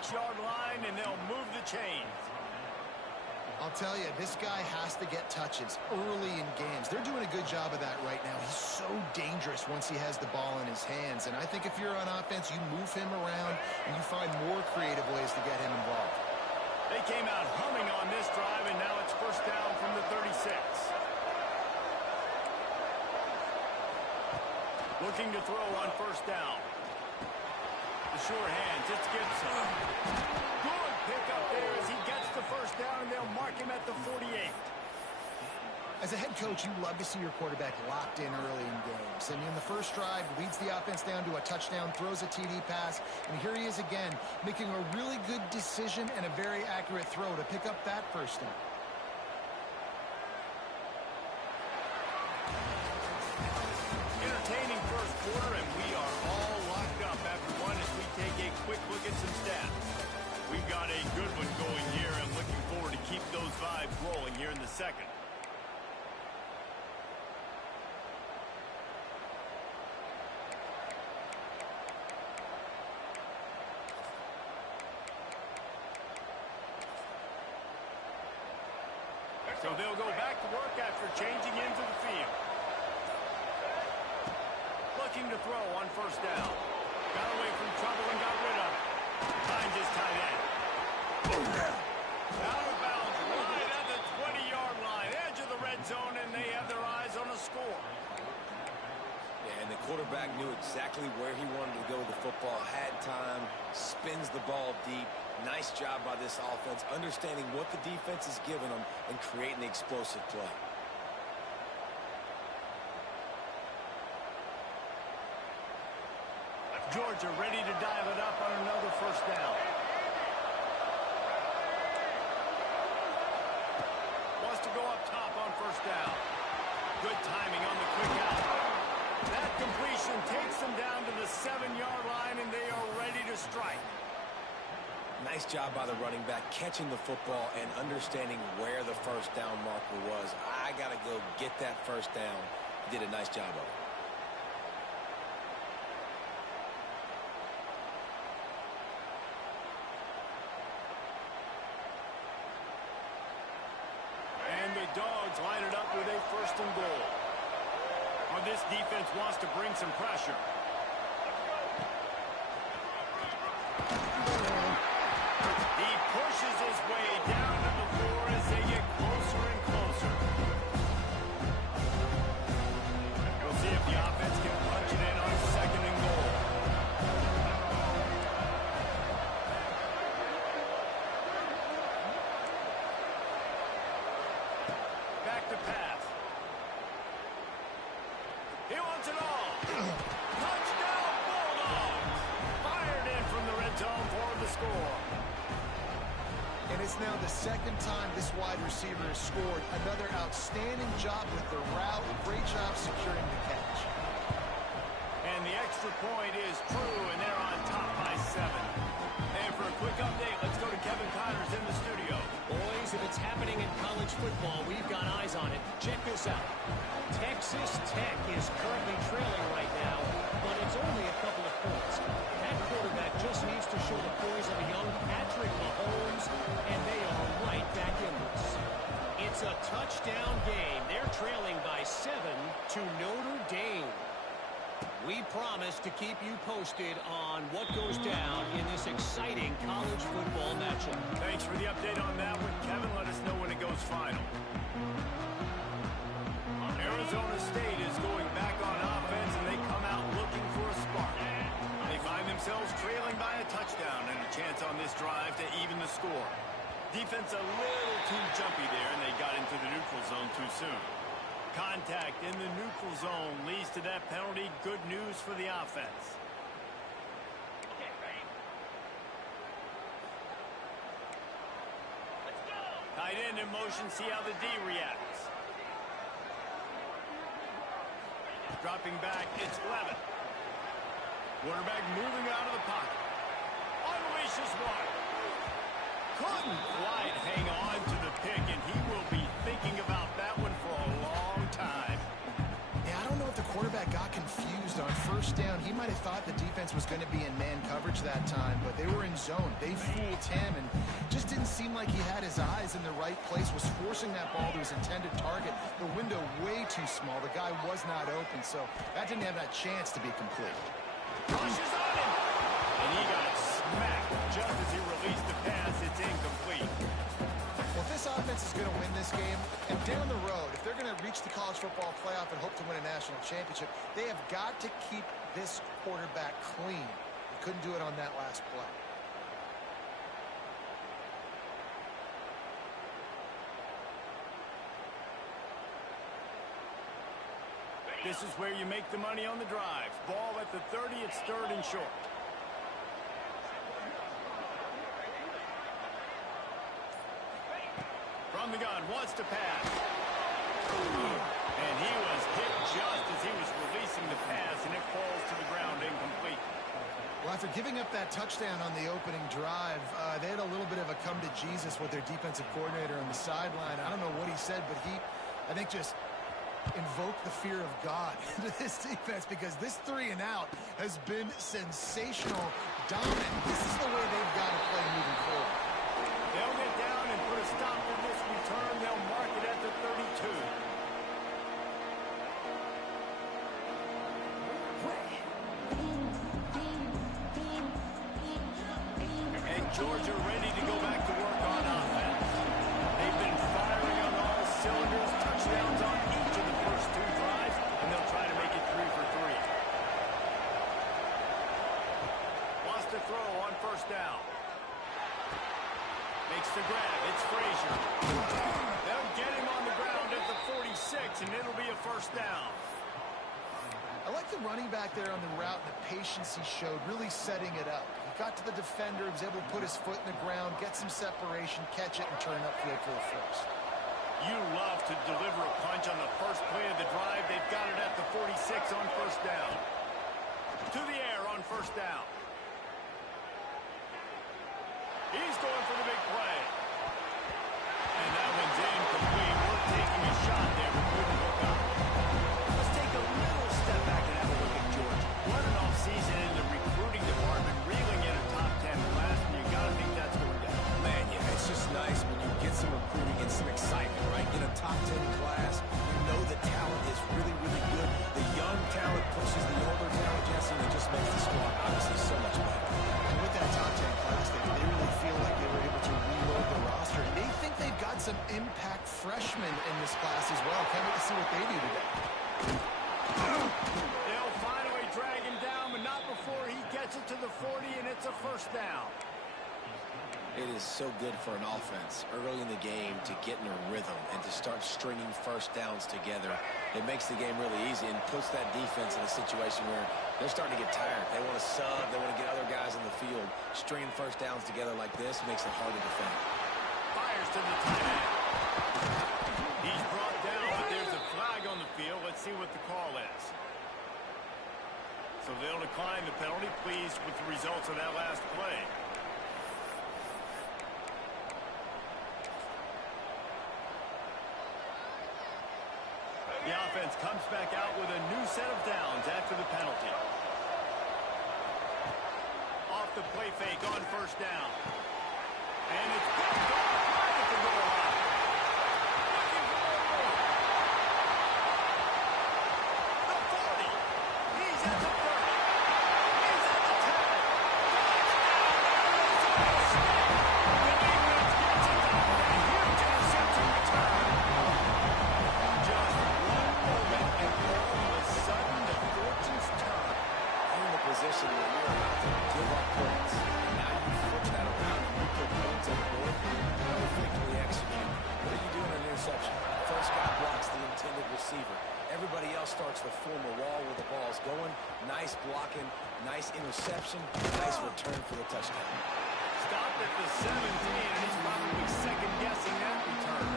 6-yard line, and they'll move the chains. I'll tell you, this guy has to get touches early in games. They're doing a good job of that right now. He's so dangerous once he has the ball in his hands. And I think if you're on offense, you move him around and you find more creative ways to get him involved. They came out humming on this drive, and now it's first down from the 36. Looking to throw on first down. The sure hands, it's Gibson. Good pickup there as he gets the first down, and they'll mark him at the 48. As a head coach, you love to see your quarterback locked in early in games. And in the first drive, leads the offense down to a touchdown, throws a TD pass, and here he is again, making a really good decision and a very accurate throw to pick up that first down. Entertaining first quarter, and we are all locked up after one as we take a quick look at some stats. We've got a good one going here. I'm looking forward to keep those vibes rolling here in the second. So they'll go back to work after changing into the field. Looking to throw on first down. Got away from trouble and got rid of it. Finds his tight end. Out of bounds, right at the 20-yard line. Edge of the red zone, and they have their eyes on a score. Yeah, and the quarterback knew exactly where he wanted to go with the football. Had time, spins the ball deep. Nice job by this offense, understanding what the defense is giving them and creating the explosive play. Georgia ready to dial it up on another first down. Wants to go up top on first down. Good timing on the quick out. That completion takes them down to the 7-yard line, and they are ready to strike. Nice job by the running back, catching the football and understanding where the first down marker was. I got to go get that first down. He did a nice job of it. And the Dogs line it up with a first and goal. Well, this defense wants to bring some pressure. Pushes his way down to the floor as they get closer and closer. We'll see if the offense can punch it in on second and goal. Back to pass. He wants it all. Touchdown Bulldogs! Fired in from the red zone for the score. And it's now the second time this wide receiver has scored. Another outstanding job with the route. Great job securing the catch. And the extra point is true, and they're on top by 7. And for a quick update, let's go to Kevin Connors in the studio. Boys, if it's happening in college football, we've got eyes on it. Check this out. Texas Tech is currently trailing right now, but it's only a couple of points. That quarterback just needs to show the poise of a young Patrick Mahomes, and they are right back in this. It's a touchdown game. They're trailing by 7 to Notre Dame. We promise to keep you posted on what goes down in this exciting college football matchup. Thanks for the update on that one, Kevin. Let us know when it goes final. Arizona State is going back on offense, and they come out looking for a spark. They find themselves trailing by a touchdown and a chance on this drive to even the score. Defense a little too jumpy there, and they got into the neutral zone too soon. Contact in the neutral zone leads to that penalty. Good news for the offense. Okay, ready? Let's go! Tight end in motion, see how the D reacts. Dropping back, it's Levin. Quarterback moving out of the pocket. Unleashes one. Couldn't quite hang on to the pick, and he will be thinking about that one for a long time. Yeah, I don't know if the quarterback got confused on first down. He might have thought the defense was going to be in man coverage that time, but they were in zone. They fooled him and just didn't seem like he had his eyes in the right place, was forcing that ball to his intended target. The window way too small. The guy was not open, so that didn't have that chance to be complete. Rushes on him, and he got smacked just as he released the pass. It's incomplete. Well, if this offense is going to win this game, and down the road, if they're going to reach the college football playoff and hope to win a national championship, they have got to keep this quarterback clean. They couldn't do it on that last play. This is where you make the money on the drive. Ball at the 30, it's third and short. From the gun, wants to pass. And he was hit just as he was releasing the pass, and it falls to the ground incomplete. Well, after giving up that touchdown on the opening drive, they had a little bit of a come to Jesus with their defensive coordinator on the sideline. I don't know what he said, but he, I think, just invoked the fear of God into this defense, because this 3 and out has been sensational, dominant. This is the way they've got to play moving forward. They'll get down and put a stop to this return. They'll mark it at the 32. And Georgia ready to go back to work on offense. They've been firing on all cylinders, touchdowns on each of the first 2 drives, and they'll try to make it 3 for 3. Wants to throw on first down. Makes the grab. It's Frazier. They'll get him on the ground at the 46, and it'll be a first down. I like the running back there on the route and the patience he showed, really setting it up. He got to the defender, was able to put his foot in the ground, get some separation, catch it, and turn upfield for the first. You love to deliver a punch on the first play of the drive. They've got it at the 46 on first down. To the air on first down. He's going for the big play. And that one's incomplete. We're taking a shot there, but couldn't hook up. Let's take a little step back and have a look at Georgia. What an offseason in the recruiting department, reeling in a top 10 class, and you got to think that's going down. Man, yeah, it's just nice when you get some recruiting and some excitement, right? Get a top 10 class. You know the talent is really, really good. The young talent pushes the older talent, Jesse, and it just makes the squad obviously so much better. And with that top 10 class, they really feel like they were able to reload the roster. And they think they've got some impact freshmen in this class as well. Can't wait to see what they do today. They'll finally drag him down, but not before he gets it to the 40, and it's a first down. It is so good for an offense early in the game to get in a rhythm and to start stringing first downs together. It makes the game really easy and puts that defense in a situation where they're starting to get tired. They want to sub. They want to get other guys in the field. Stringing first downs together like this makes it hard to defend. Fires to the tight end. He's brought down, but there's a flag on the field. Let's see what the call is. So they'll decline the penalty. Pleased with the results of that last play. The offense comes back out with a new set of downs after the penalty. Off the play fake on first down. And it's picked off right at the goal line. Looking for more. The 40. He's at the 30. He's at the 10. The defense gets it down with a huge interception return. Just one moment, and all of a sudden the fortunes turn. You're in a position where you're about to give up points. And now you flip that around and you put points on the board. Perfectly executed. What do you do in an interception? First guy blocks the intended receiver. Everybody else starts to form a wall where the ball's going. Nice blocking, nice interception, nice return for the touchdown. Stopped at the 17, and he's probably second-guessing that return.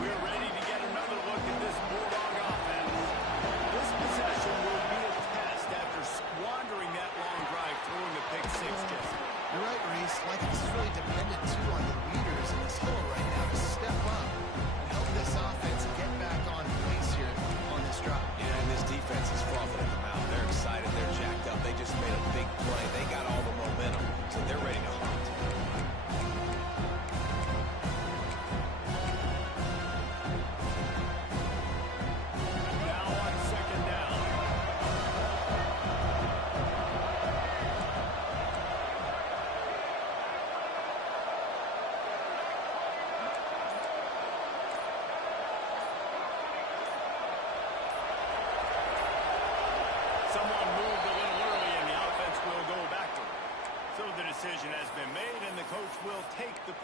We're ready to get another look at this Bulldog offense. This possession will be a test after squandering that long drive, throwing the pick six, Jesse. You're right, Reese. I think this is really dependent, too, on the leaders in this huddle right now to step up and help this offense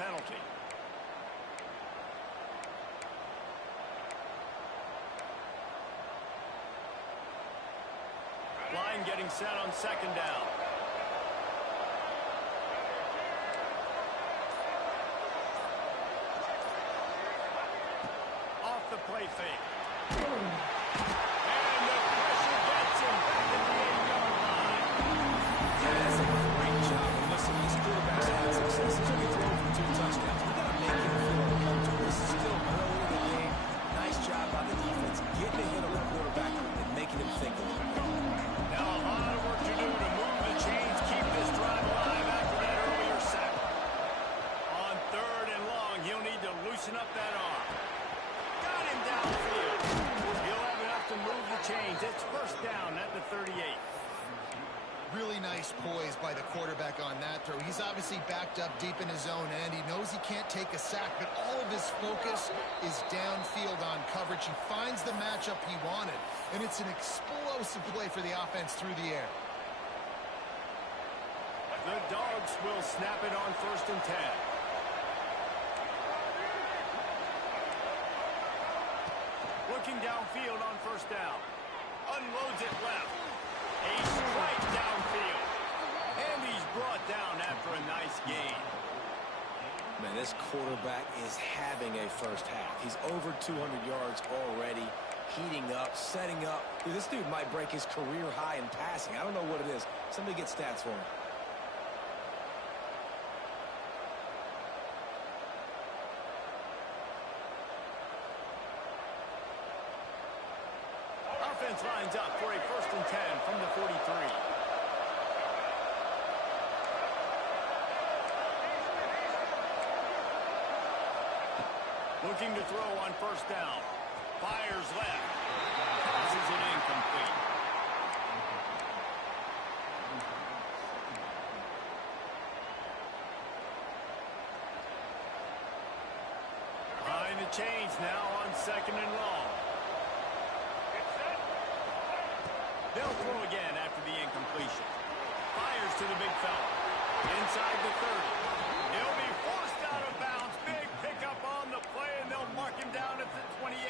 penalty. Line getting set on second down. Off the play fake. And the pressure gets him back at the 8-yard line. Yeah, that's a great job. And listen, these quarterbacks have had success. He's only thrown for 2 touchdowns. We got to make him feel uncomfortable. This is still early in the game. Nice job by the defense getting a hit on the quarterback and making him think a little bit. Now a lot of work to do to move the chains, keep this drive alive after that earlier sack. On 3rd and long, he'll need to loosen up that arm. Got him downfield. He'll have enough to move the chains. It's first down at the 38. Really nice poise by the quarterback on that throw. He's obviously backed up deep in his own end. He knows he can't take a sack, but all of his focus is downfield on coverage. He finds the matchup he wanted, and it's an explosive play for the offense through the air. The Dogs will snap it on 1st and 10. Looking downfield on 1st down. Unloads it left. A strike downfield. And he's brought down after a nice gain. Man, this quarterback is having a first half. He's over 200 yards already, heating up, setting up. Dude, this dude might break his career high in passing. I don't know what it is. Somebody get stats for him. Offense lines up for a 1st and 10 from the 43. Looking to throw on 1st down. Fires left. Passes it incomplete. Behind the chains now on 2nd and long. They'll throw again after the incompletion. Fires to the big fella. Inside the 30. He'll be forced out of bounds. Big pickup on the play, and they'll mark him down at the 28.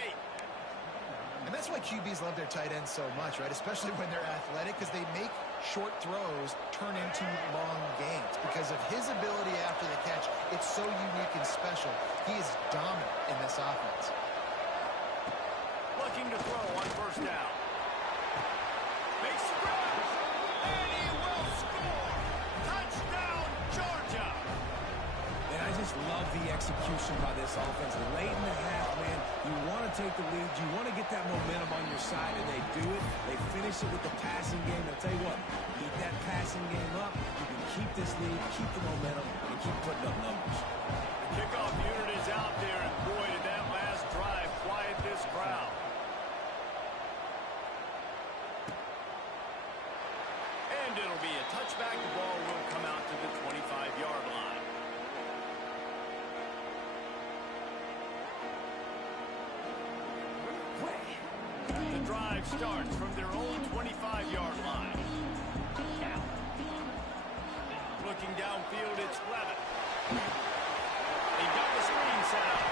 And that's why QBs love their tight ends so much, right? Especially when they're athletic, because they make short throws turn into long gains. Because of his ability after the catch, it's so unique and special. He is dominant in this offense. Looking to throw on 1st down. Makes the grab, and he will score. Touchdown, Georgia. And I just love the execution by this offense. Late in the half, man, you want to take the lead. You want to get that momentum on your side, and they do it. They finish it with the passing game. I'll tell you what, keep that passing game up. You can keep this lead, keep the momentum, and keep putting up numbers. The kickoff unit is out there, and boy, did that last drive quiet this crowd. And it'll be a touchback. The ball will come out to the 25-yard line. The drive starts from their own 25-yard line. Looking downfield, it's Levitt. He got the screen set up.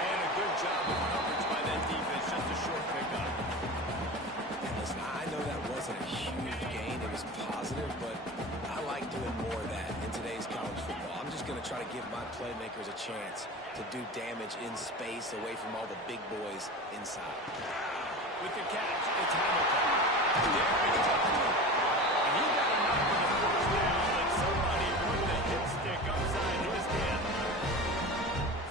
And a good job of coverage by that defense. Just a short pickup. Listen, I know that wasn't a huge gain. It was positive, but I like doing more of that in today's college football. I'm just going to try to give my playmakers a chance to do damage in space away from all the big boys inside. With the catch, it's Hamilton. Derrick Henry. And he got enough for the first down, but somebody put the hit stick upside his head.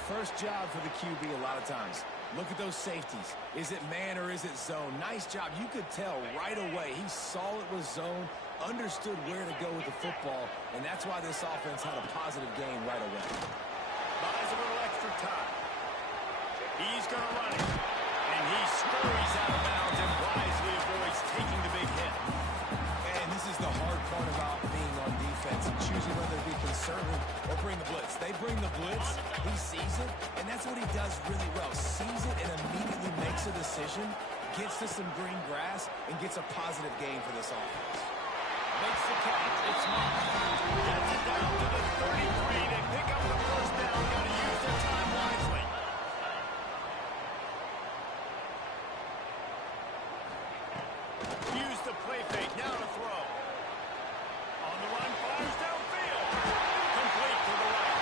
First job for the QB a lot of times. Look at those safeties. Is it man or is it zone? Nice job. You could tell right away. He saw it was zone, understood where to go with the football, and that's why this offense had a positive gain right away. Buys a little extra time. He's going to run it. And he scurries out of bounds and wisely avoids taking the big hit. And this is the hard part about being on defense and choosing whether to be conservative or bring the blitz. They bring the blitz, he sees it, and that's what he does really well. Sees it and immediately makes a decision, gets to some green grass, and gets a positive gain for this offense. Makes the catch. It's Moss. Gets it down to the 33. They pick up the first down. Got to use their time wisely. Use the play fake. Now to throw. On the run, fires downfield. Complete to the right.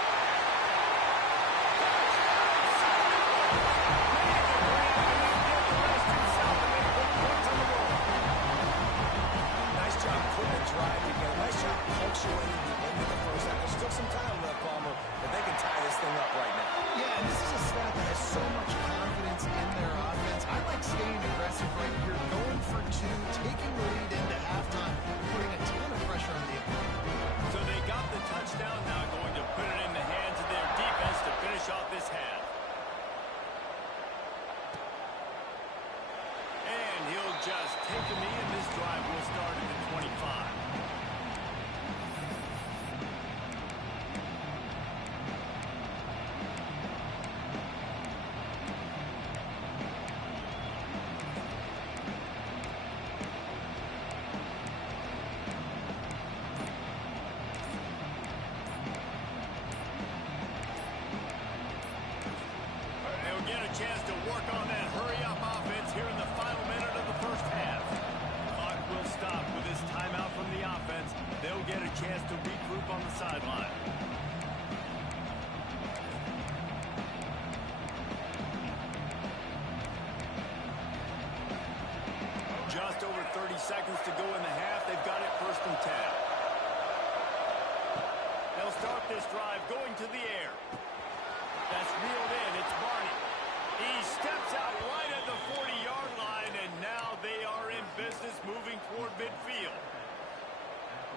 Nice job putting the drive together. Nice job punctuating the end of the first half. There's still some time left, Palmer, but they can tie this thing up right now. Yeah, and this is a staff that has so much confidence in their offense. I like staying aggressive right here, going for two, taking the lead into halftime, putting a ton of pressure on the opponent. So they got the touchdown, now going to put it in the hands of their defense to finish off this half. And he'll just take a knee, and this drive will start at the 25. They'll get a chance to work on that hurry-up offense here in the final minute of the first half. Clock will stop with this timeout from the offense. They'll get a chance to regroup on the sideline. Just over 30 seconds to go in the half. They've got it 1st and 10. They'll start this drive going to the air. That's reeled in. It's Barney. He steps out right at the 40-yard line, and now they are in business moving toward midfield.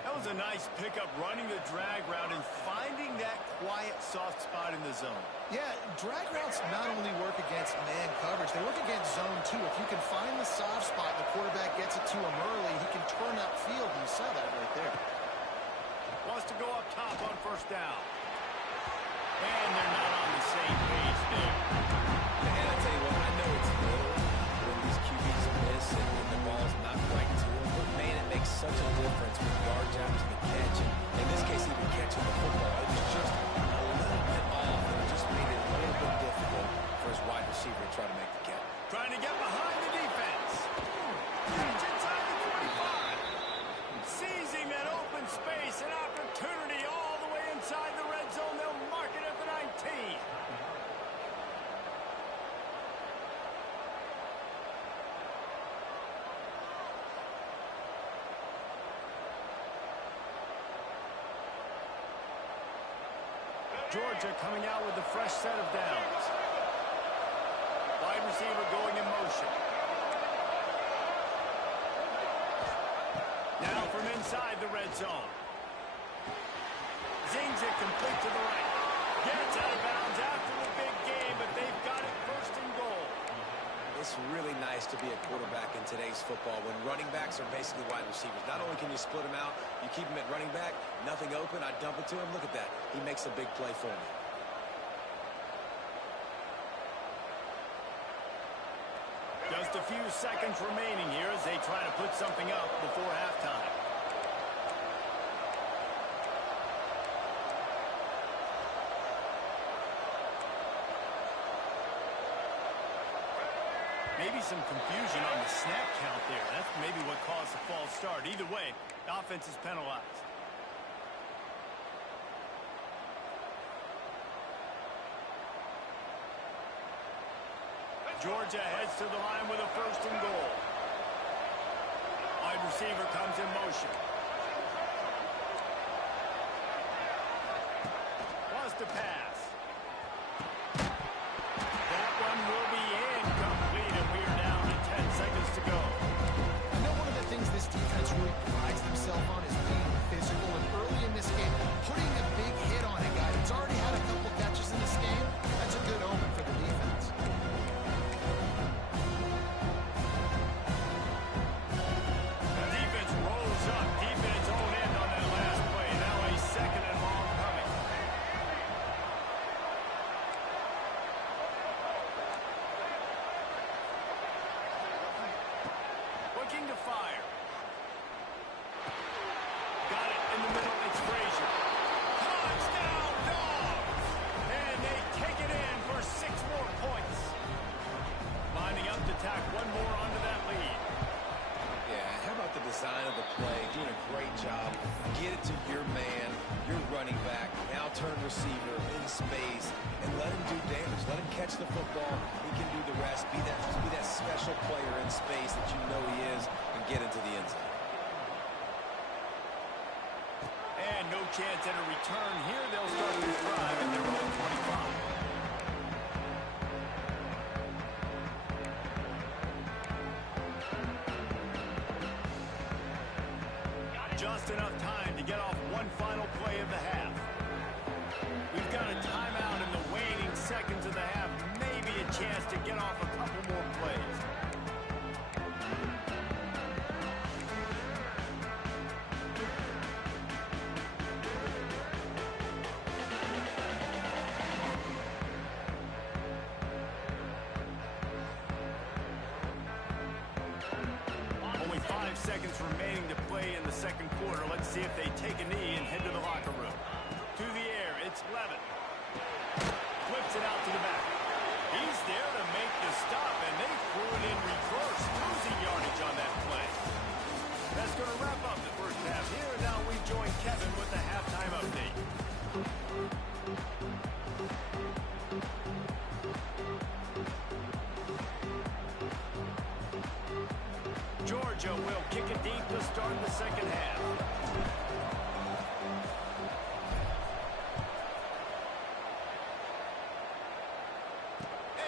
That was a nice pickup, running the drag route and finding that quiet, soft spot in the zone. Yeah, drag routes not only work against man coverage, they work against zone too. If you can find the soft spot, the quarterback gets it to him early, he can turn upfield, and you saw that right there. Wants to go up top on 1st down. And they're not on the same page there. And I tell you what, I know it's little when these QBs miss and when the ball's not right to them, but man, it makes such a difference with yards after the catch. And in this case, even catching the football, it was just a little bit off, and it just made it a little bit difficult for his wide receiver to try to make the catch. Trying to get behind the defense. Catch inside the 25. Seizing that open space, an opportunity all the way inside the red zone. They'll mark it at the 19. Georgia coming out with a fresh set of downs. Wide receiver going in motion. Now from inside the red zone. Zings it complete to the right. Gets out of bounds after the big game, but they've got it 1st and goal. It's really nice to be a quarterback in today's football when running backs are basically wide receivers. Not only can you split them out, you keep them at running back, nothing open, I dump it to him. Look at that. He makes a big play for me. Just a few seconds remaining here as they try to put something up before halftime. Maybe some confusion on the snap count there. That's maybe what caused the false start. Either way, the offense is penalized. Georgia heads to the line with a 1st and goal. Wide receiver comes in motion. Wants to pass. That one will be incomplete, and we are down to 10 seconds to go. I know one of the things this defense really prides themselves on is being physical, and early in this game, putting a big hit on a guy that's already had a couple catches in this game, that's a good omen for the defense. Defense rolls up deep in its own end on that last play. Now a 2nd and long coming. Looking to fire. damage. Let him catch the football. He can do the rest. Be that special player in space that you know he is and get into the end zone. And no chance at a return here. They'll start this drive at their own 25. Just enough time to get off one final play of the half. We've got a timeout in the waning seconds of the half. Maybe a chance to get off a couple more plays. Only 5 seconds remaining to play in the second quarter. Let's see if they take a knee and head to the locker room. To the air, it's Levin. Flips it out to the back. He's there to make the stop, and they threw it in reverse, losing yardage on that play. That's going to wrap up the first half here, and now we join Kevin with the halftime update. Georgia will kick it deep to start the second half.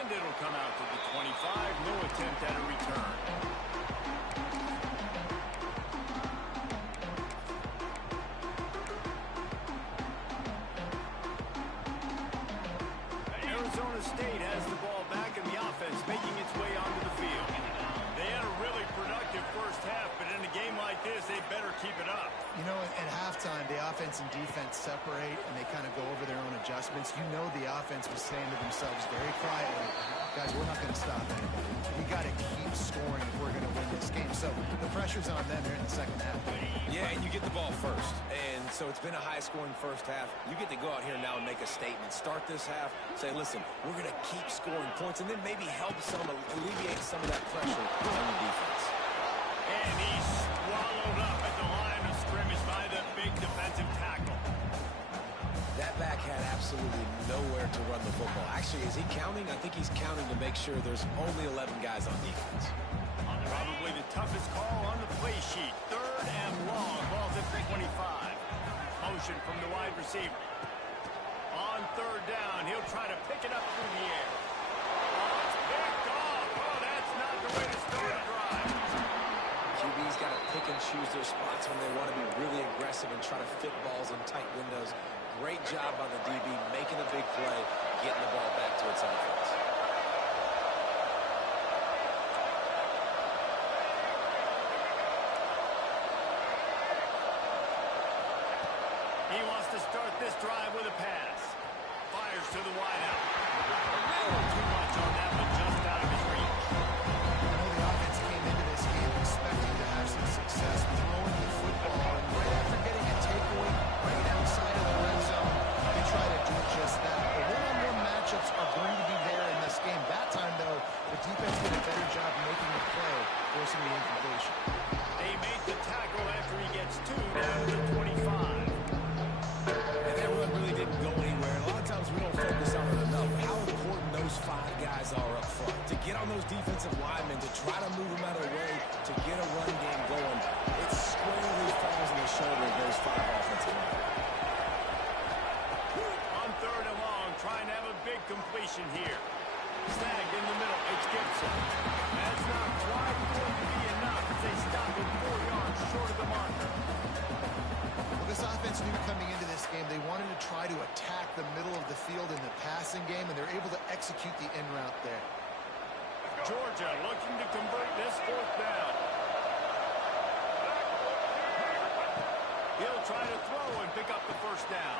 And it'll come out to the 25. No attempt at a return. Arizona State has the ball back, and the offense making its way onto the field. They had a really productive first half, but in a game like this, they better keep it up. You know, at halftime, the offense and defense separate, and they kind of go over their own adjustments. You know the offense was saying to themselves very quietly, guys, we're not going to stop anybody. We got to keep scoring if we're going to win this game. So the pressure's on them here in the second half. Yeah, and you get the ball first. And so it's been a high-scoring first half. You get to go out here now and make a statement. Start this half, say, listen, we're going to keep scoring points, and then maybe help alleviate some of that pressure on the defense. And he's swallowed up at the line of scrimmage by the big defensive tackle. That back had absolutely nowhere to run the football. Actually, is he counting? I think he's counting to make sure there's only 11 guys on defense. Probably the toughest call on the play sheet. Third and long. Ball's at the 25. Motion from the wide receiver. On third down, he'll try to pick it up through the air. Oh, it's picked off. Oh, that's not the way to start a drive. QB's got to pick and choose their spots when they want to be really aggressive and try to fit balls in tight windows. Great job by the DB making a big play, getting the ball back to its offense. He wants to start this drive with a pass. Fires to the wideout. A little too much on that one, just out of his reach. You know, the offense came into this game expecting to have some success throwing the football. And right after getting a takeaway right outside of the red zone, they try to do just that. The one-on-one matchups are going to be there in this game. That time, though, the defense did a better job making the play, forcing the incompletion. They make the tackle after he gets two down to the 25. And that run really didn't go anywhere. And a lot of times we don't focus on it enough. How important those 5 guys are up front. To get on those defensive linemen, to try to move them out of the way, to get a run game going. It squarely falls on the shoulder of those 5 offensive linemen. On third and long, trying to have a big completion here. Snagged in the middle, it's Gibson. That's not quite going to be enough as they stop him 4 yards short of the marker. Well, this offense knew coming into this game they wanted to try to attack the middle of the field in the passing game, and they're able to execute the in route there. Georgia looking to convert this fourth down. He'll try to throw and pick up the first down.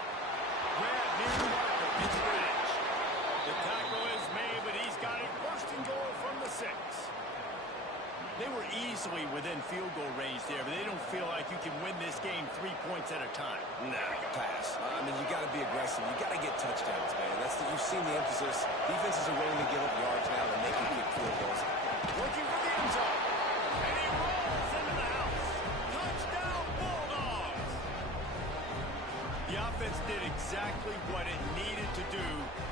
Grab near the marker, it's Bridge. The tackle is made, but he's got it first and goal from the 6. They were easily within field goal range there, but they don't feel like you can win this game 3 points at a time. No, pass. I mean, you got to be aggressive. You got to get touchdowns, man. You've seen the emphasis. Defenses are willing to give up yards now and they can kick field goals. Looking for the end zone. And he rolls into the house. Touchdown, Bulldogs. The offense did exactly what it needed to do,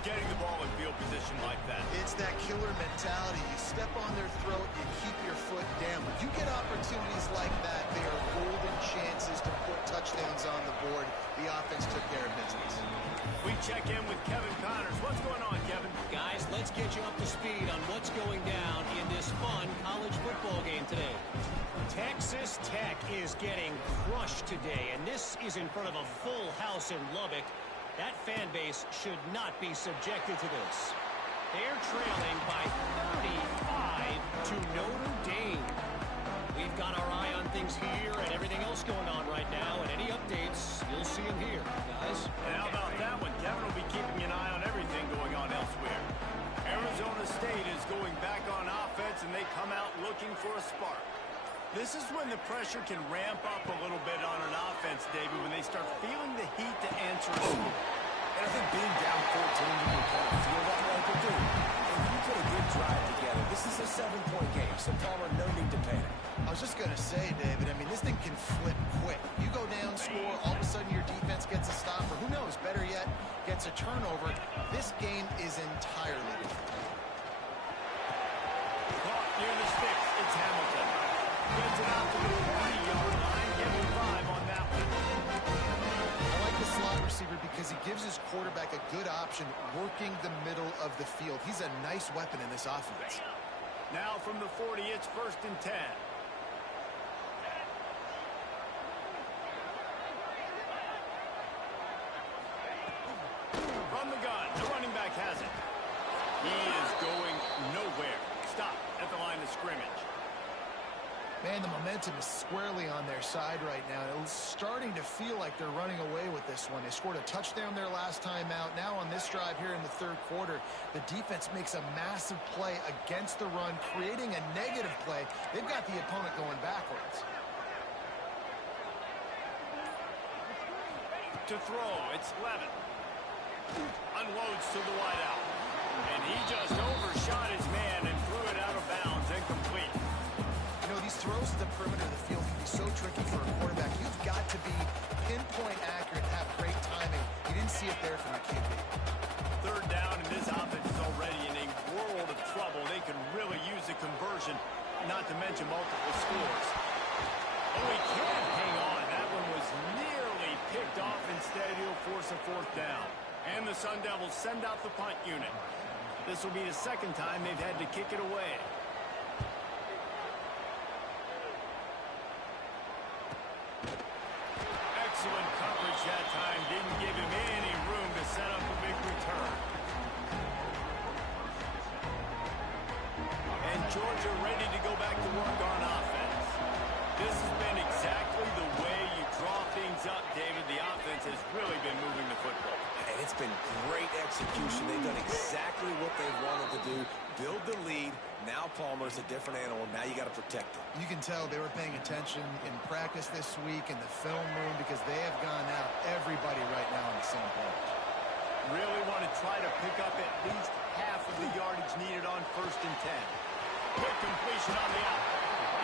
getting the ball in field position like that. It's that killer mentality. You step on their throat, you keep your foot down. When you get opportunities like that, they are golden chances to put touchdowns on the board. The offense took care of business. We check in with Kevin Connors. What's going on, Kevin? Guys, let's get you up to speed on what's going down in this fun college football game today. Texas Tech is getting crushed today, and this is in front of a full house in Lubbock. That fan base should not be subjected to this. They're trailing by 35 to Notre Dame. We've got our eye on things here and everything else going on right now, and any updates, you'll see them here, guys. And how about that one? Kevin will be keeping an eye on everything going on elsewhere. Arizona State is going back on offense, and they come out looking for a spark. This is when the pressure can ramp up a little bit on an offense, David, when they start feeling the heat to answer a score. And I think being down 14, you can kind of feel that way. But dude, if you put a good drive together, this is a 7-point game, so Palmer, no need to panic. I was just going to say, David, I mean, this thing can flip quick. You go down, score, all of a sudden your defense gets a stop, or who knows, better yet, gets a turnover. This game is entirely different. Caught near the sticks. It's Hamilton. Gets it out to the 40-yard line. Give him 5 on that one. I like the slot receiver because he gives his quarterback a good option working the middle of the field. He's a nice weapon in this offense. Now from the 40, it's 1st and 10. From the gun, the running back has it. He is going nowhere. Stop at the line of scrimmage. Man, the momentum is squarely on their side right now. It's starting to feel like they're running away with this one. They scored a touchdown their last time out. Now on this drive here in the 3rd quarter, the defense makes a massive play against the run, creating a negative play. They've got the opponent going backwards. To throw, it's Levin. Unloads to the wideout. And he just overshot his man and threw it out of bounds, incomplete. You know, these throws to the perimeter of the field can be so tricky for a quarterback. You've got to be pinpoint accurate and have great timing. You didn't see it there from the QB. 3rd down, and this offense is already in a world of trouble. They could really use a conversion, not to mention multiple scores. Oh, he can't hang on. That one was nearly picked off. Instead, he'll force a 4th down. And the Sun Devils send out the punt unit. This will be the 2nd time they've had to kick it away. Excellent coverage that time. Didn't give him any room to set up a big return. And Georgia ready to go back to work on offense. This has been exactly the way you draw things up, David. The offense has really been moving the football. And it's been great execution. They've done exactly what they wanted to do. Build the lead. Now Palmer's a different animal. Now you got to protect him. You can tell they were paying attention in practice this week in the film room because they have gone out everybody right now on the same page. Really want to try to pick up at least half of the yardage needed on 1st and 10. Quick completion on the out.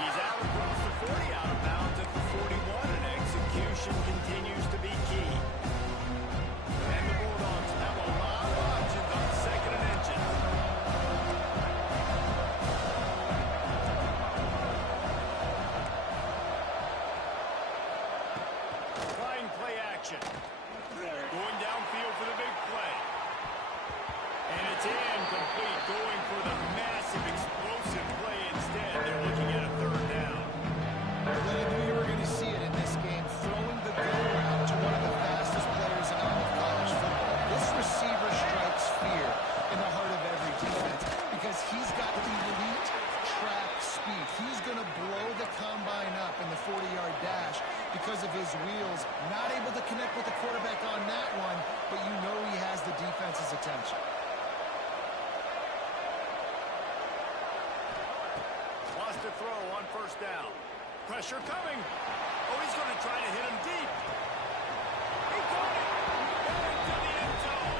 He's out across the 40, out of bounds at the 41, and execution continues to be key. And the Bulldogs have a lot of options on 2nd and inches. Trying play action. Going downfield for the big play. And it's incomplete. Going for the massive explosive play instead. They're looking at a 3rd down. Well, I knew you were going to see it in this game, throwing the go route to one of the fastest players in all of college football. This receiver strikes fear in the heart of every defense because he's got elite track speed. He's going to blow the combine up in the 40-yard dash because of his wheels. Not able to connect with the quarterback on that one, but you know he has the defense's attention. Lost a throw on 1st down. Pressure coming. Oh, he's going to try to hit him deep. He got it. Into the end zone.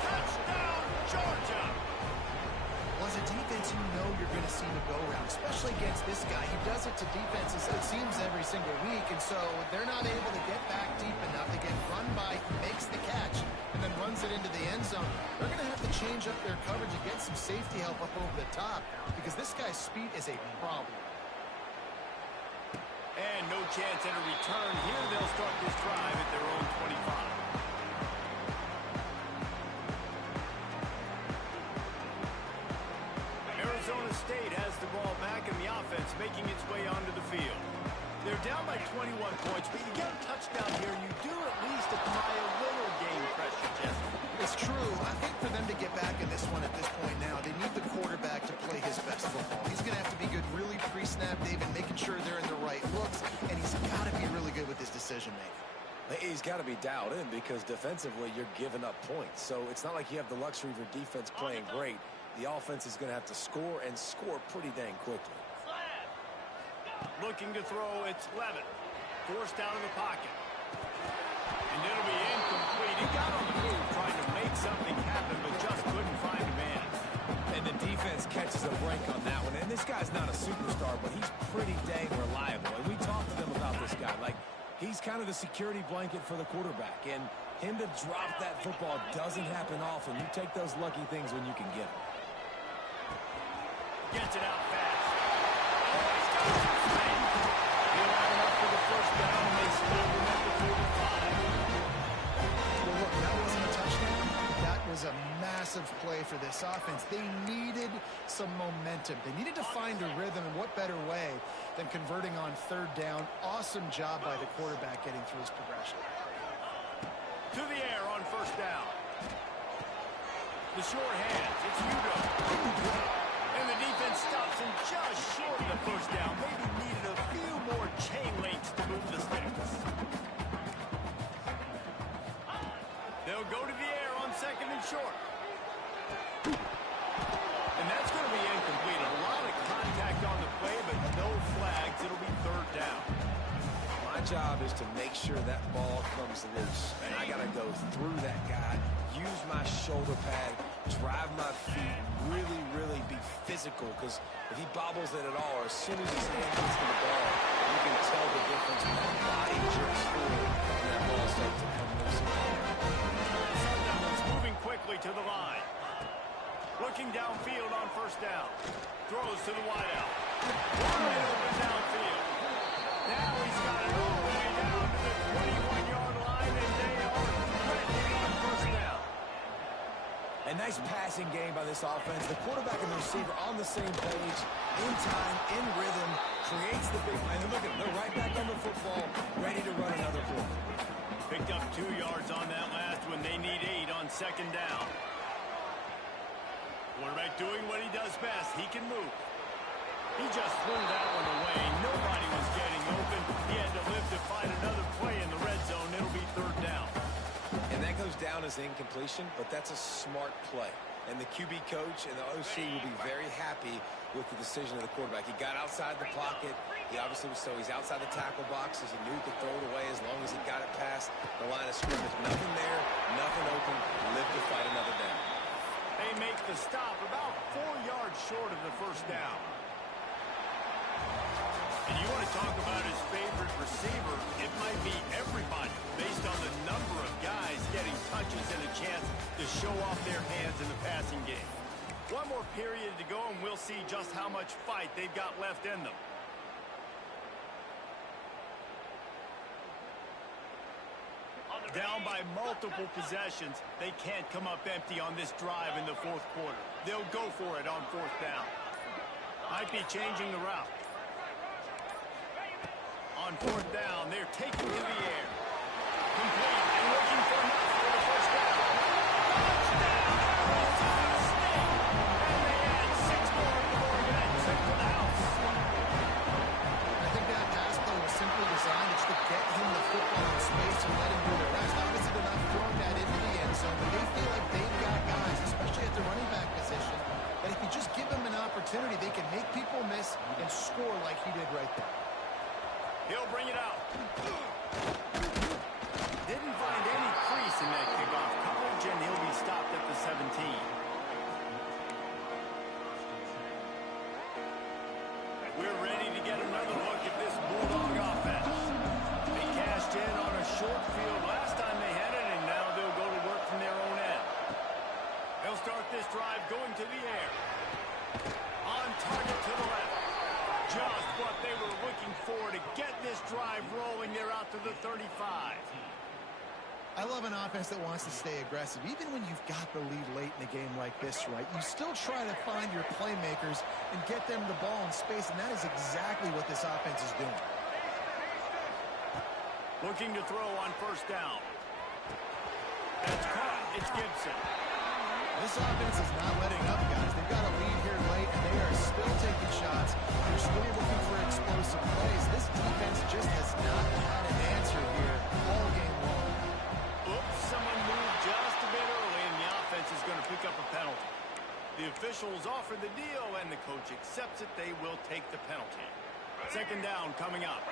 Touchdown, Georgia. Well, as a defense, you know you're going to see the go-round, especially against this guy. He does it to defenses, it seems, every single week, and so they're not able to get back deep enough. They get run by, he makes the catch, and then runs it into the end zone. They're going to have to change up their coverage and get some safety help up over the top because this guy's speed is a problem. And no chance at a return here. They'll start this drive at their own 25. Arizona State has the ball back and the offense making its way onto the field. They're down by 21 points, but you get a touchdown here, you do at least apply a little game pressure, Jesse. It's true. I think for them to get back in this one at this point now, they need the quarterback to play his best football. He's going to have to be good really pre-snap, David, making sure they're in the right looks, and he's got to be really good with his decision-making. He's got to be dialed in because defensively you're giving up points. So it's not like you have the luxury of your defense playing great. The offense is going to have to score and score pretty dang quickly. Looking to throw, it's Levitt. Forced out of the pocket. And it'll be incomplete. He got on the move trying to make something happen, but just couldn't find a man. And the defense catches a break on that one. And this guy's not a superstar, but he's pretty dang reliable. And we talked to them about this guy. Like, he's kind of the security blanket for the quarterback. And him to drop that football doesn't happen often. You take those lucky things when you can get them. Gets it out fast. Oh, he's got some speed. He'll have enough for the first down, and they still remember 45. Well, look, that wasn't a touchdown. That was a massive play for this offense. They needed some momentum. They needed to find a rhythm, and what better way than converting on third down. Awesome job by the quarterback getting through his progression. To the air on first down. The short hands. It's Hugo. And the defense stops him just short of the first down. Maybe needed a few more chain links to move the sticks. They'll go to the air on second and short. And that's going to be incomplete. A lot of contact on the play, but no flags. It'll be third down. My job is to make sure that ball comes loose. And I got to go through that guy, use my shoulder pad, drive my feet, really be physical. Because if he bobbles it at all, or as soon as his hand gets to the ball, you can tell the difference when that body jerks forward and that ball starts to come loose. Sundown's moving quickly to the line. Looking downfield on first down. Throws to the wideout. Wide open downfield. Now he's got it all the way down to the 21-yard line, and they are threatening on first down. A nice passing game by this offense. The quarterback and the receiver on the same page, in time, in rhythm, creates the big play. And look at them, they're right back on the football, ready to run another quarter. Picked up 2 yards on that last one. They need 8 on second down. Quarterback doing what he does best. He can move. He just threw that one away. Nobody was getting open. He had to live to find another play in the red zone. It'll be third down. And that goes down as incompletion, but that's a smart play. And the QB coach and the OC will be very happy with the decision of the quarterback. He got outside the pocket. He obviously was, so he's outside the tackle box as he knew he could throw it away as long as he got it past the line of scrimmage. Nothing there, nothing open. Live to fight another down. They make the stop about 4 yards short of the first down. And you want to talk about his favorite receiver, it might be everybody based on the number of guys getting touches and a chance to show off their hands in the passing game. One more period to go, and we'll see just how much fight they've got left in them. Down by multiple possessions, they can't come up empty on this drive in the fourth quarter. They'll go for it on fourth down. Might be changing the route. On fourth down, they're taking to the air. Complete and looking for enough for the first down. Touchdown, Arizona State! And they add 6 more to Oregon and 6 to the house. I think that pass play was simply designed just to get him the football in space and let him do the rest. Obviously, they're not throwing that into the end zone, but they feel like they've got guys, especially at the running back position, that if you just give them an opportunity, they can make people miss and score like he did right there. He'll bring it out. Didn't find any crease in that kickoff coverage, and he'll be stopped at the 17. short field last time they had it, and now they'll go to work from their own end. They'll start this drive going to the air. On target to the left. Just what they were looking for to get this drive rolling. They're out to the 35. I love an offense that wants to stay aggressive. Even when you've got the lead late in a game like this, right, you still try to find your playmakers and get them the ball in space, and that is exactly what this offense is doing. Looking to throw on first down. That's caught. It's Gibson. This offense is not letting up, guys. They've got a lead here late, and they are still taking shots. They're still looking for explosive plays. This defense just has not had an answer here all game long. Oops, someone moved just a bit early, and the offense is going to pick up a penalty. The officials offer the deal, and the coach accepts it. They will take the penalty. Second down coming up.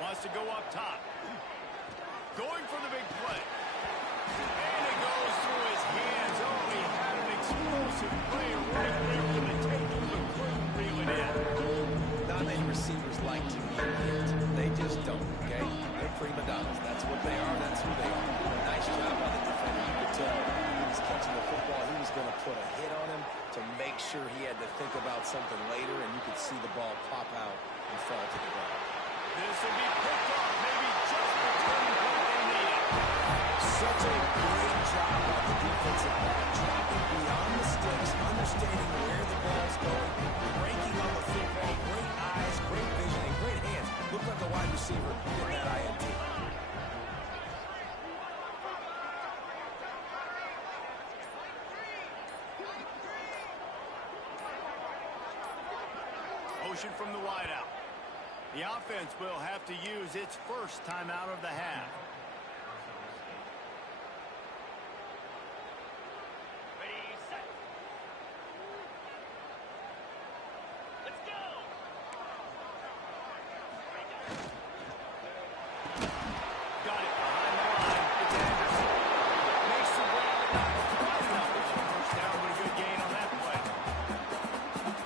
Wants to go up top. Going for the big play. And it goes through his hands. Oh, he had an explosive play right there for the taking, but couldn't reel it in. Not many receivers like to be hit. They just don't, okay? They're prima donnas. That's what they are. That's who they are. Nice job by the defender. You could tell when he was catching the football, he was going to put a hit on him to make sure he had to think about something later, and you could see the ball pop out and fall to the ground. This will be picked off, maybe just the turning point they needed. Such a great job by the defensive back, dropping beyond the sticks, understanding where the ball's going, breaking on the football, great eyes, great vision, and great hands. Looked like a wide receiver getting that INT. Motion from the wideout. The offense will have to use its first timeout of the half. Ready, set. Let's go. Got it behind the line. It's Anderson. Makes the grab. First down with a good gain on that play.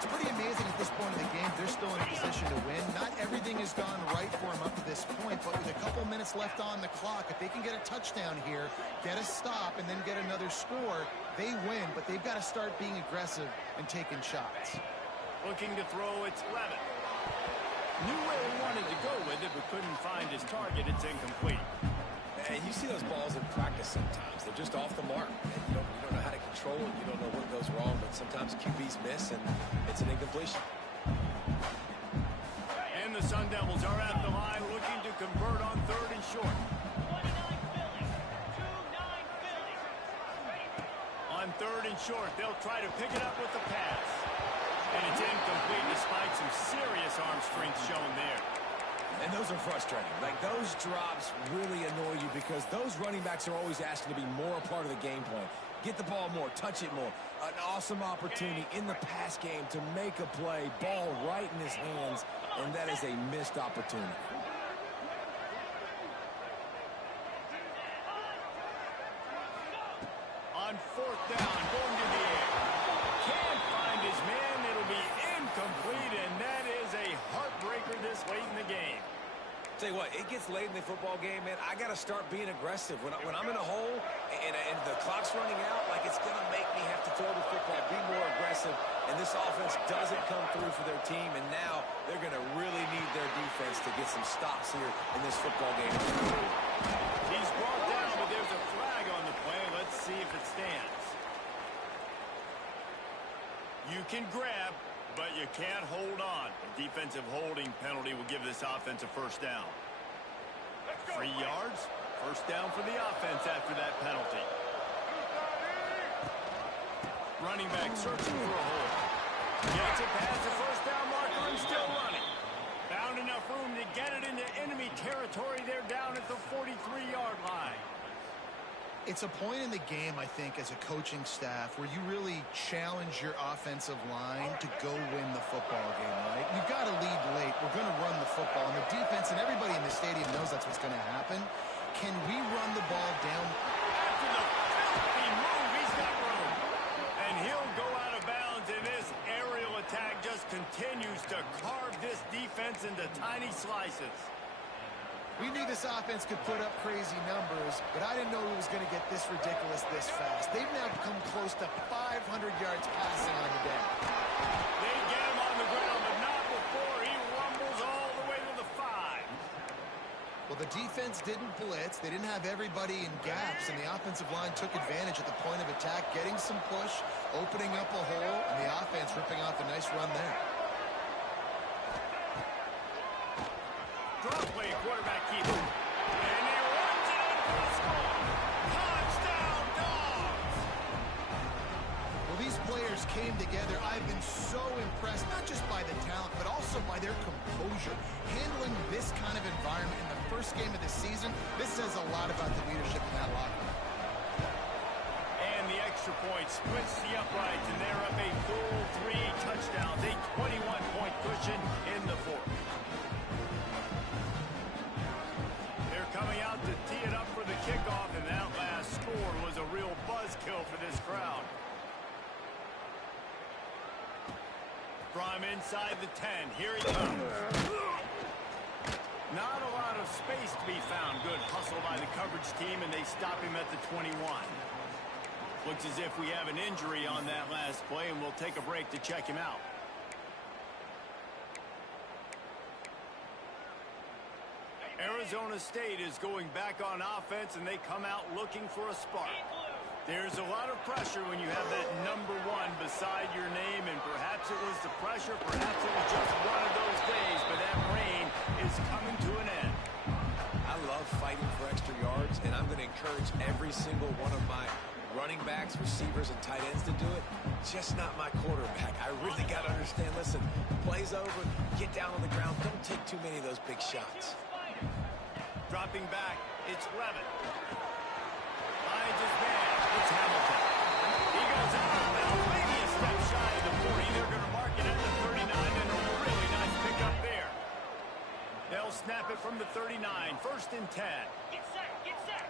It's pretty amazing at this point in the game. They're still in a position to win. Not everything has gone right for them up to this point, but with a couple minutes left on the clock, if they can get a touchdown here, get a stop, and then get another score, they win, but they've got to start being aggressive and taking shots. Looking to throw, it's Levitt. Knew where he wanted to go with it, but couldn't find his target. It's incomplete. And you see those balls in practice sometimes. They're just off the mark. And you don't know how to control it. You don't know what goes wrong, but sometimes QBs miss, and it's an incompletion. And the Sun Devils are at the line looking to convert on third and short. 29 Phillies. 2-9 Phillies. Ready. On third and short, they'll try to pick it up with the pass. And it's incomplete despite some serious arm strength shown there. And those are frustrating. Like, those drops really annoy you because those running backs are always asking to be more a part of the game plan. Get the ball more, touch it more. An awesome opportunity in the pass game to make a play, ball right in his hands, and that is a missed opportunity. On fourth down, going to the air. Can't find his man. It'll be incomplete, and that is a heartbreaker this late in the game. Tell you what, it gets late in the football game, man. I got to start being aggressive. When I'm in a hole and the clock's running out, like, it's going to make me have to throw the football, be more aggressive. And this offense doesn't come through for their team, and now they're going to really need their defense to get some stops here in this football game. He's brought down, but there's a flag on the play. Let's see if it stands. You can grab, but you can't hold on. A defensive holding penalty will give this offense a first down. 3 yards, first down for the offense after that penalty. Running back searching for a hole. Gets it past the first down marker and still running. Found enough room to get it into enemy territory. They're down at the 43-yard line. It's a point in the game, I think, as a coaching staff where you really challenge your offensive line to go win the football game, right? You've got to lead late. We're going to run the football. And the defense and everybody in the stadium knows that's what's going to happen. Can we run the ball down? After the filthy move, he's got room. And he'll go out of continues to carve this defense into tiny slices. We knew this offense could put up crazy numbers, but I didn't know it was going to get this ridiculous this fast. They've now come close to 500 yards passing on the day. They get him on the ground, but not before he rumbles all the way to the 5. Well, the defense didn't blitz. They didn't have everybody in gaps, and the offensive line took advantage at the point of attack, getting some push, opening up a hole, and the offense ripping off a nice run there. Draw play, quarterback keeper. And he runs it in for the score. Touchdown, Dogs! Well, these players came together. I've been so impressed, not just by the talent, but also by their composure. Handling this kind of environment in the first game of the season, this says a lot about the leadership in that locker room. And the extra point splits the uprights, and they're up a full 3 touchdowns, a 21-point cushion in the fourth. They're coming out to tee it up for the kickoff, and that last score was a real buzzkill for this crowd. From inside the 10, here he comes. Not a lot of space to be found. Good hustle by the coverage team, and they stop him at the 21. Looks as if we have an injury on that last play, and we'll take a break to check him out. Arizona State is going back on offense, and they come out looking for a spark. There's a lot of pressure when you have that number 1 beside your name, and perhaps it was the pressure, perhaps it was just one of those days, but that rain is coming to an end. I love fighting for extra yards, and I'm going to encourage every single one of my running backs, receivers, and tight ends to do it. Just not my quarterback. I really got to understand, listen, play's over, get down on the ground, don't take too many of those big shots. Dropping back, it's Levitt. Finds his man, it's Hamilton. He goes out of bounds, maybe a step shy of the 40. They're going to mark it at the 39, and a really nice pickup there. They'll snap it from the 39, 1st and 10. Get set, get set.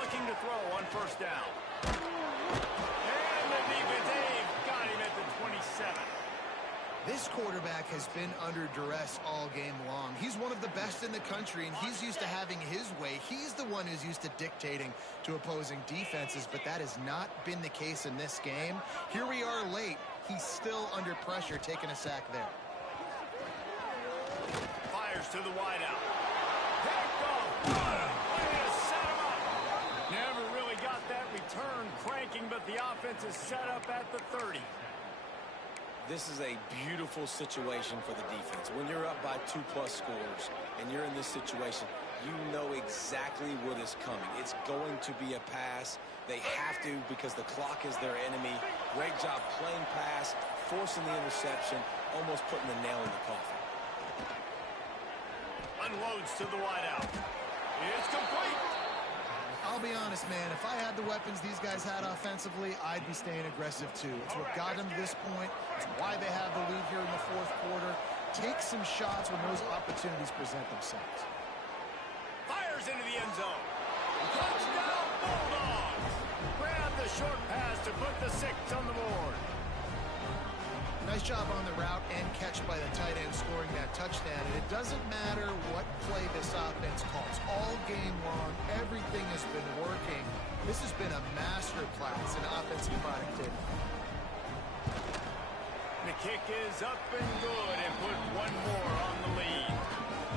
Looking to throw on 1st down. And the defense, they've got him at the 27. This quarterback has been under duress all game long. He's one of the best in the country, and he's used to having his way. He's the one who's used to dictating to opposing defenses, but that has not been the case in this game. Here we are late. He's still under pressure, taking a sack there. Fires to the wideout. Picked off. What a way to set him up. Never really got that return cranking, but the offense is set up at the 30. This is a beautiful situation for the defense. When you're up by 2+ scores and you're in this situation, you know exactly what is coming. It's going to be a pass. They have to because the clock is their enemy. Great job playing pass, forcing the interception, almost putting the nail in the coffin. Unloads to the wideout. It's complete. I'll be honest, man, if I had the weapons these guys had offensively, I'd be staying aggressive too. It's what got them to this point. It's why they have the lead here in the 4th quarter. Take some shots when those opportunities present themselves. Fires into the end zone. Touchdown, Bulldogs. Grab the short pass to put the 6 on the board. Nice job on the route and catch by the tight end scoring that touchdown. And it doesn't matter what play this offense calls. All game long, everything has been working. This has been a master class in offensive productivity. The kick is up and good and put one more on the lead.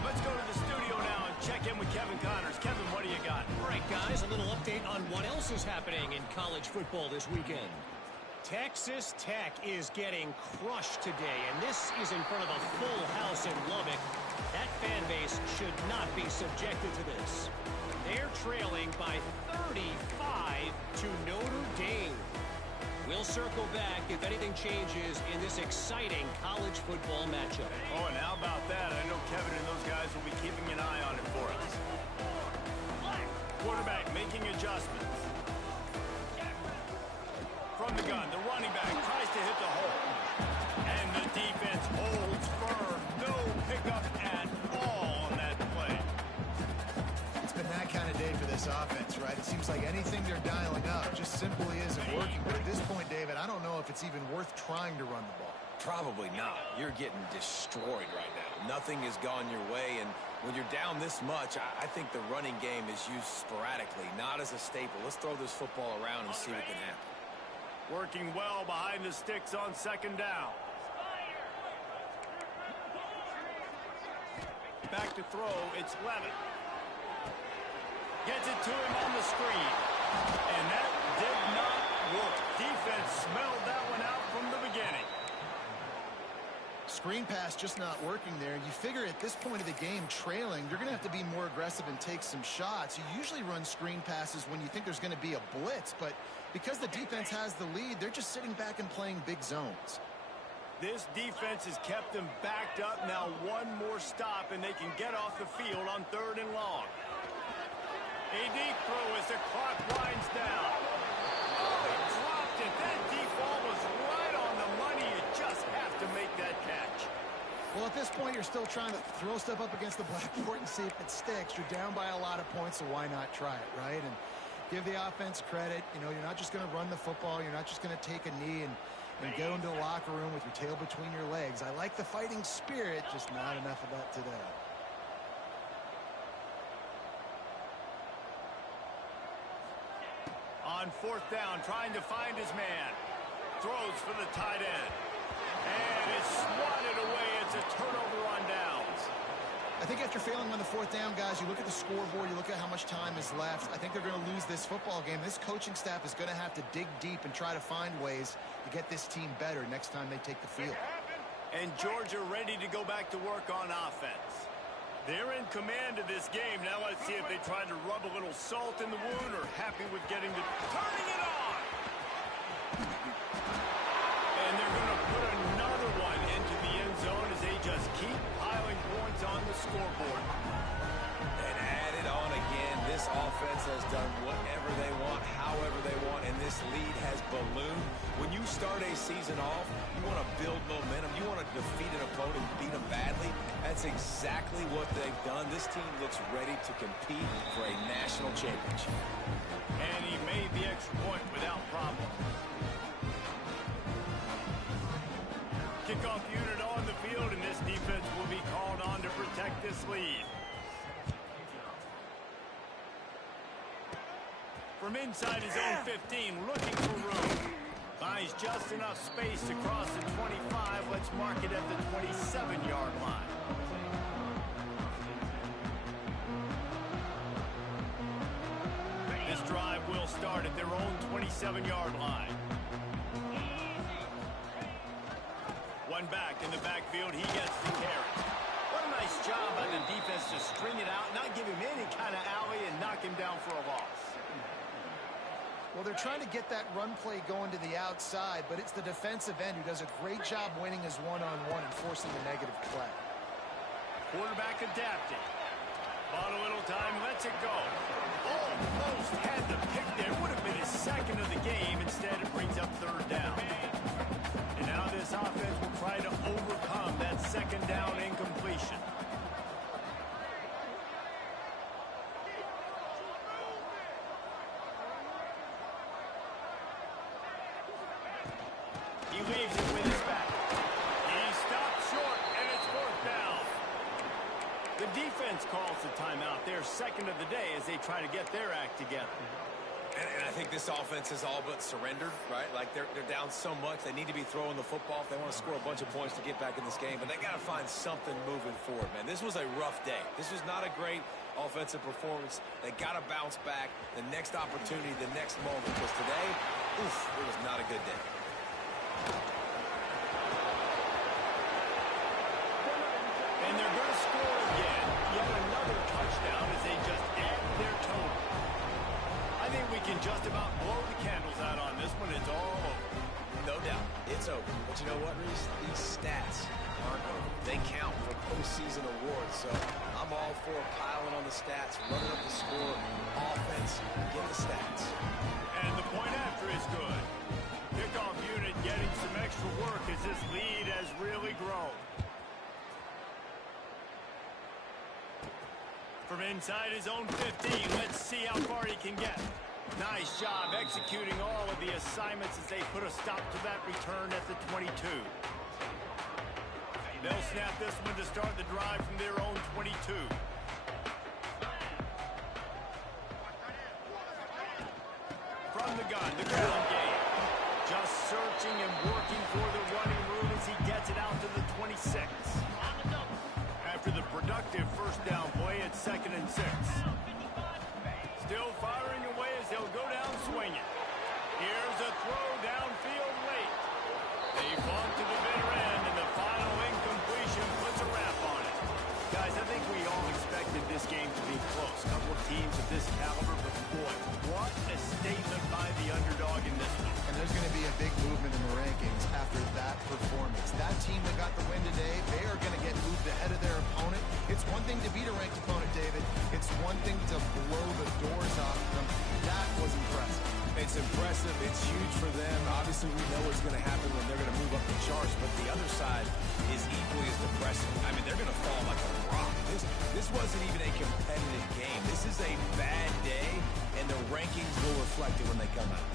Let's go to the studio now and check in with Kevin Connors. Kevin, what do you got? All right, guys, a little update on what else is happening in college football this weekend. Texas Tech is getting crushed today, and this is in front of a full house in Lubbock. That fan base should not be subjected to this. They're trailing by 35 to Notre Dame. We'll circle back if anything changes in this exciting college football matchup. Oh, and how about that? I know Kevin and those guys will be keeping an eye on it for us. Quarterback making adjustments. From the gun, the running back tries to hit the hole. And the defense holds firm. No pickup at all on that play. It's been that kind of day for this offense, right? It seems looks like anything they're dialing up just simply isn't working. But at this point, David, I don't know if it's even worth trying to run the ball. Probably not. You're getting destroyed right now. Nothing has gone your way, and when you're down this much, I think the running game is used sporadically, not as a staple. Let's throw this football around and see what can happen. Working well behind the sticks on second down. Back to throw, it's Levin. Gets it to him on the screen. And that did not work. Defense smelled that one out from the beginning. Screen pass just not working there. You figure at this point of the game, trailing, you're going to have to be more aggressive and take some shots. You usually run screen passes when you think there's going to be a blitz, but because the defense has the lead, they're just sitting back and playing big zones. This defense has kept them backed up. Now one more stop, and they can get off the field on 3rd and long. A deep throw as the clock winds down. Oh, he dropped it. That deep ball was right on the money. You just have to make that catch. Well, at this point, you're still trying to throw stuff up against the blackboard and see if it sticks. You're down by a lot of points, so why not try it, right? And give the offense credit. You know, you're not just going to run the football. You're not just going to take a knee and go into the locker room with your tail between your legs. I like the fighting spirit, just not enough of that today. On 4th down, trying to find his man. Throws for the tight end. And it's swatted away. It's a turnover on downs. I think after failing on the 4th down, guys, you look at the scoreboard, you look at how much time is left. I think they're going to lose this football game. This coaching staff is going to have to dig deep and try to find ways to get this team better next time they take the field. And Georgia ready to go back to work on offense. They're in command of this game. Now let's see if they try to rub a little salt in the wound or happy with getting the... Turning it on! And they're going to put another one into the end zone as they just keep piling points on the scoreboard. And add it on again. This offense has done whatever they want, however they want, and this lead has ballooned. When you start a season off, you want to build momentum. You want to defeat an opponent, beat them badly. That's exactly what they've done. This team looks ready to compete for a national championship. And he made the extra point without problem. Kickoff unit on the field, and this defense will be called on to protect this lead. From inside his own 15, looking for room. Finds just enough space to cross the 25. Let's mark it at the 27-yard line. This drive will start at their own 27-yard line. One back in the backfield. He gets the carry. What a nice job by the defense to string it out, not give him any kind of alley, and knock him down for a loss. Well, they're trying to get that run play going to the outside, but it's the defensive end who does a great job winning his one-on-one and forcing the negative play. Quarterback adapting. Bought a little time, lets it go. Almost had the pick there. Would have been his second of the game. Instead, it brings up 3rd down. And now this offense will try to overcome that 2nd down incompletion. He leaves it with his back. He stopped short, and it's 4th down. The defense calls the timeout. They're second of the day as they try to get their act together. And I think this offense is all but surrendered, right? Like they're down so much. They need to be throwing the football if they want to score a bunch of points to get back in this game. But they got to find something moving forward, man. This was a rough day. This was not a great offensive performance. They got to bounce back. The next opportunity, the next moment. Because today, oof, it was not a good day. And they're going to score again. Yet another touchdown as they just add their total. I think we can just about blow the candles out on this one. It's all over. No doubt. It's over. But you know what, Reese? These stats aren't over. They count for postseason awards. So I'm all for piling on the stats, running up the score, offense, get the stats. And the point after is good. Kickoff unit getting some extra work as this lead has really grown. From inside his own 15, let's see how far he can get. Nice job executing all of the assignments as they put a stop to that return at the 22. They'll snap this one to start the drive from their own 22. From the gun, the ground game. Just searching and working for the running room as he gets it out to the 26. After the productive first down play at 2nd and 6. Still firing away as they'll go down swinging. Here's a throw downfield late. They fought to the bitter end, and the final incompletion puts a wrap on it. Guys, I think we all expected this game to be close. A couple of teams of this caliber, but boy, what a statement by the underdog in this one. And there's going to be a big movement in the rankings after that performance. That team that got the win today, they are going to get moved ahead of their opponent. It's one thing to beat a ranked opponent, David. It's one thing to blow the doors off them. That was impressive. It's impressive. It's huge for them. Obviously, we know what's going to happen when they're going to move up the charts, but the other side is equally as depressing. I mean, they're going to fall like a rock. This wasn't even a competitive game. This is a bad day, and the rankings will reflect it when they come out.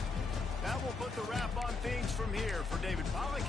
That will put the wrap on things from here for David Pollack.